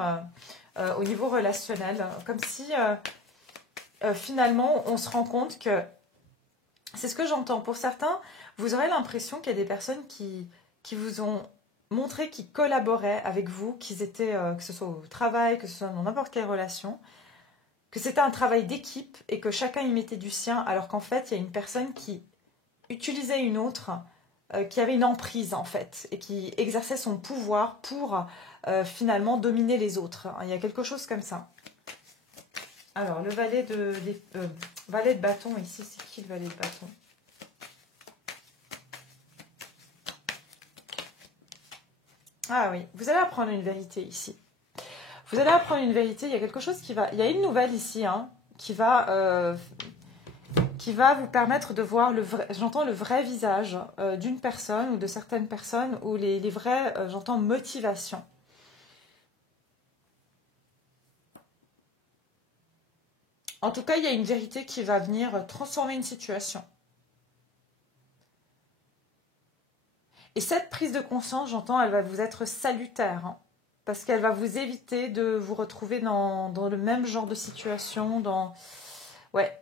au niveau relationnel. Comme si finalement, on se rend compte que... C'est ce que j'entends. Pour certains, vous aurez l'impression qu'il y a des personnes qui vous ont montré qu'ils collaboraient avec vous, qu'ils étaient, que ce soit au travail, que ce soit dans n'importe quelle relation, que c'était un travail d'équipe et que chacun y mettait du sien, alors qu'en fait, il y a une personne qui utilisait une autre, qui avait une emprise en fait, et qui exerçait son pouvoir pour finalement dominer les autres. Il y a quelque chose comme ça. Alors, le valet de bâton ici, c'est qui le valet de bâton? Ah oui, vous allez apprendre une vérité ici. Vous allez apprendre une vérité, il y a quelque chose qui va... Il y a une nouvelle ici, hein, qui va vous permettre de voir le vrai, j'entends le vrai visage d'une personne ou de certaines personnes, ou les vraies, j'entends motivation. En tout cas, il y a une vérité qui va venir transformer une situation. Et cette prise de conscience, j'entends, elle va vous être salutaire, hein, parce qu'elle va vous éviter de vous retrouver dans le même genre de situation, Ouais.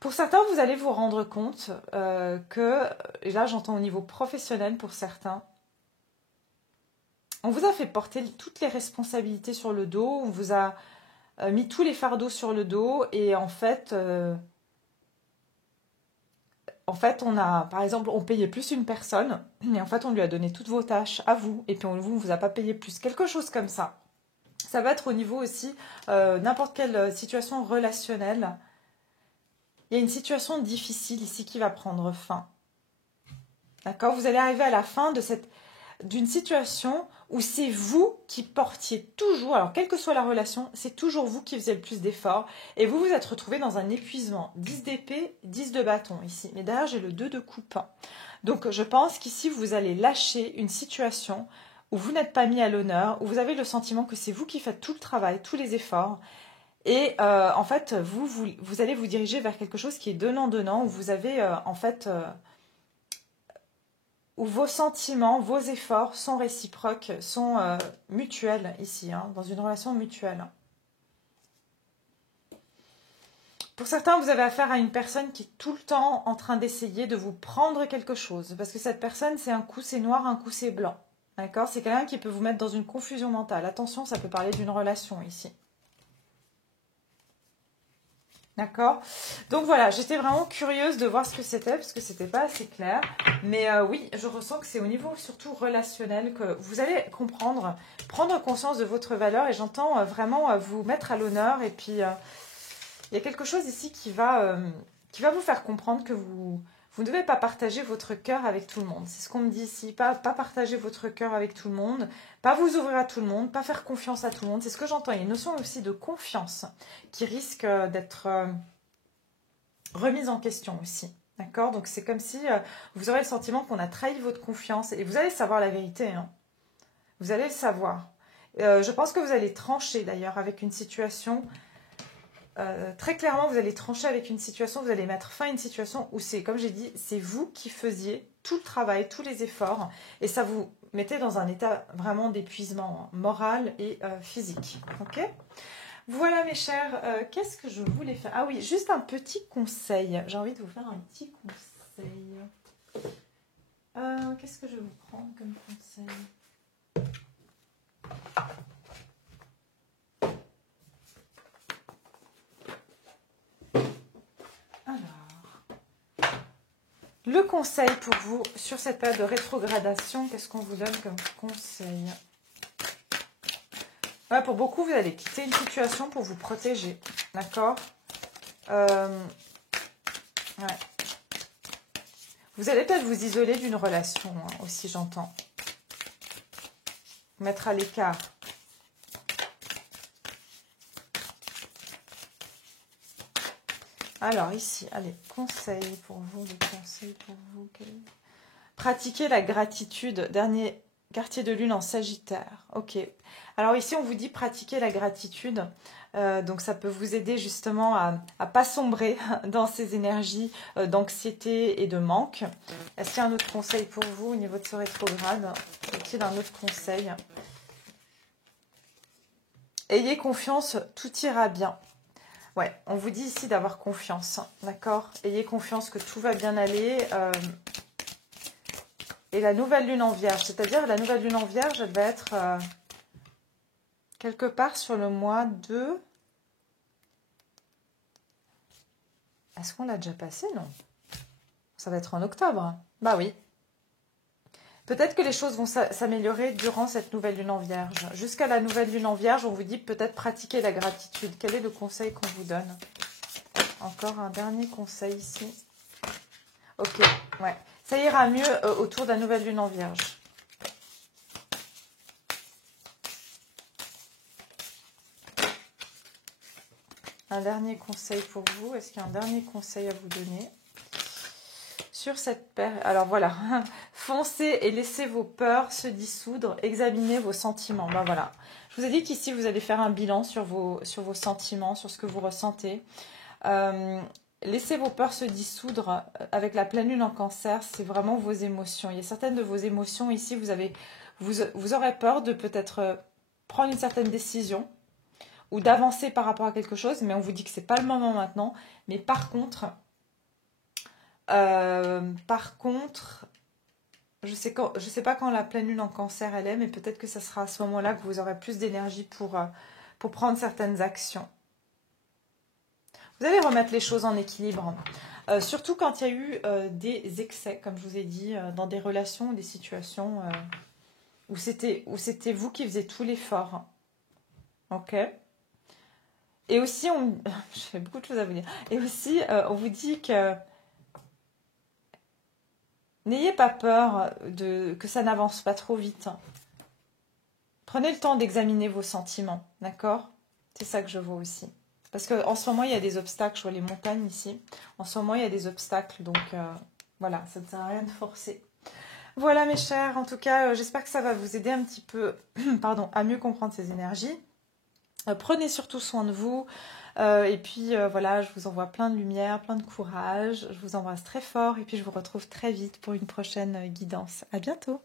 Pour certains, vous allez vous rendre compte et là j'entends au niveau professionnel pour certains, on vous a fait porter toutes les responsabilités sur le dos, on vous a mis tous les fardeaux sur le dos, et par exemple, on payait plus une personne, et en fait, on lui a donné toutes vos tâches à vous, et puis on ne vous a pas payé plus. Quelque chose comme ça. Ça va être au niveau aussi, n'importe quelle situation relationnelle. Il y a une situation difficile ici qui va prendre fin. D'accord? Vous allez arriver à la fin d'une situation où c'est vous qui portiez toujours, alors quelle que soit la relation, c'est toujours vous qui faisiez le plus d'efforts, et vous vous êtes retrouvé dans un épuisement. 10 d'épée, 10 de bâton ici, mais derrière j'ai le 2 de coupe. Donc je pense qu'ici vous allez lâcher une situation où vous n'êtes pas mis à l'honneur, où vous avez le sentiment que c'est vous qui faites tout le travail, tous les efforts, et en fait vous allez vous diriger vers quelque chose qui est donnant-donnant, où vous avez où vos sentiments, vos efforts sont réciproques, sont mutuels ici, hein, dans une relation mutuelle. Pour certains, vous avez affaire à une personne qui est tout le temps en train d'essayer de vous prendre quelque chose, parce que cette personne, c'est un coup c'est noir, un coup c'est blanc. D'accord? C'est quelqu'un qui peut vous mettre dans une confusion mentale. Attention, ça peut parler d'une relation ici. D'accord? Donc voilà, j'étais vraiment curieuse de voir ce que c'était, parce que c'était pas assez clair. Mais oui, je ressens que c'est au niveau surtout relationnel que vous allez comprendre, prendre conscience de votre valeur, et j'entends vraiment vous mettre à l'honneur. Et puis, il y a quelque chose ici qui va vous faire comprendre que vous ne devez pas partager votre cœur avec tout le monde. C'est ce qu'on me dit ici, pas partager votre cœur avec tout le monde, pas vous ouvrir à tout le monde, pas faire confiance à tout le monde. C'est ce que j'entends. Il y a une notion aussi de confiance qui risque d'être remise en question aussi. D'accord? Donc c'est comme si vous aurez le sentiment qu'on a trahi votre confiance, et vous allez savoir la vérité. Hein. Vous allez le savoir. Je pense que vous allez trancher d'ailleurs avec une situation. Très clairement, vous allez trancher avec une situation, vous allez mettre fin à une situation où c'est, comme j'ai dit, c'est vous qui faisiez tout le travail, tous les efforts, et ça vous mettait dans un état vraiment d'épuisement moral et physique. Ok? Voilà mes chers, qu'est-ce que je voulais faire? Ah oui, juste un petit conseil. J'ai envie de vous faire un petit conseil. Qu'est-ce que je vais vous prendre comme conseil? Alors, le conseil pour vous sur cette période de rétrogradation, qu'est-ce qu'on vous donne comme conseil? Ouais, pour beaucoup, vous allez quitter une situation pour vous protéger. D'accord? Ouais. Vous allez peut-être vous isoler d'une relation, hein, aussi, j'entends. Vous mettre à l'écart. Alors, ici, allez, conseil pour vous, le conseil pour vous. Pratiquer la gratitude, dernier quartier de lune en Sagittaire. Ok. Alors ici, on vous dit pratiquer la gratitude. Donc ça peut vous aider justement à pas sombrer dans ces énergies d'anxiété et de manque. Est-ce qu'il y a un autre conseil pour vous au niveau de ce rétrograde? Y a-t-il un autre conseil? Ayez confiance, tout ira bien. Ouais, on vous dit ici d'avoir confiance, d'accord? Ayez confiance que tout va bien aller. Et la nouvelle lune en vierge, c'est-à-dire la nouvelle lune en vierge, elle va être quelque part sur le mois de... Est-ce qu'on l'a déjà passé? Non. Ça va être en octobre. Bah oui. Peut-être que les choses vont s'améliorer durant cette nouvelle lune en vierge. Jusqu'à la nouvelle lune en vierge, on vous dit peut-être pratiquer la gratitude. Quel est le conseil qu'on vous donne? Encore un dernier conseil ici. Ok, ouais. Ça ira mieux autour de la nouvelle lune en vierge. Un dernier conseil pour vous. Est-ce qu'il y a un dernier conseil à vous donner sur cette période? Alors voilà, foncez et laissez vos peurs se dissoudre, examinez vos sentiments. Ben voilà, je vous ai dit qu'ici vous allez faire un bilan sur vos sentiments, sur ce que vous ressentez. Laissez vos peurs se dissoudre avec la pleine lune en cancer, c'est vraiment vos émotions. Il y a certaines de vos émotions ici, vous aurez peur de peut-être prendre une certaine décision ou d'avancer par rapport à quelque chose, mais on vous dit que c'est pas le moment maintenant. Mais par contre, je sais pas quand la pleine lune en cancer elle est, mais peut-être que ça sera à ce moment-là que vous aurez plus d'énergie pour prendre certaines actions. Vous allez remettre les choses en équilibre. Surtout quand il y a eu des excès, comme je vous ai dit, dans des relations, des situations où c'était vous qui faisiez tout l'effort. Ok. Et aussi, j'ai beaucoup de choses à vous dire. Et aussi, on vous dit que n'ayez pas peur que ça n'avance pas trop vite. Prenez le temps d'examiner vos sentiments, d'accord? C'est ça que je vois aussi. Parce qu'en ce moment, il y a des obstacles. Je vois les montagnes ici. En ce moment, il y a des obstacles. Donc, voilà, ça ne sert à rien de forcer. Voilà, mes chers. En tout cas, j'espère que ça va vous aider un petit peu pardon, à mieux comprendre ces énergies. Prenez surtout soin de vous. Et puis, voilà, je vous envoie plein de lumière, plein de courage. Je vous embrasse très fort. Et puis, je vous retrouve très vite pour une prochaine guidance. À bientôt.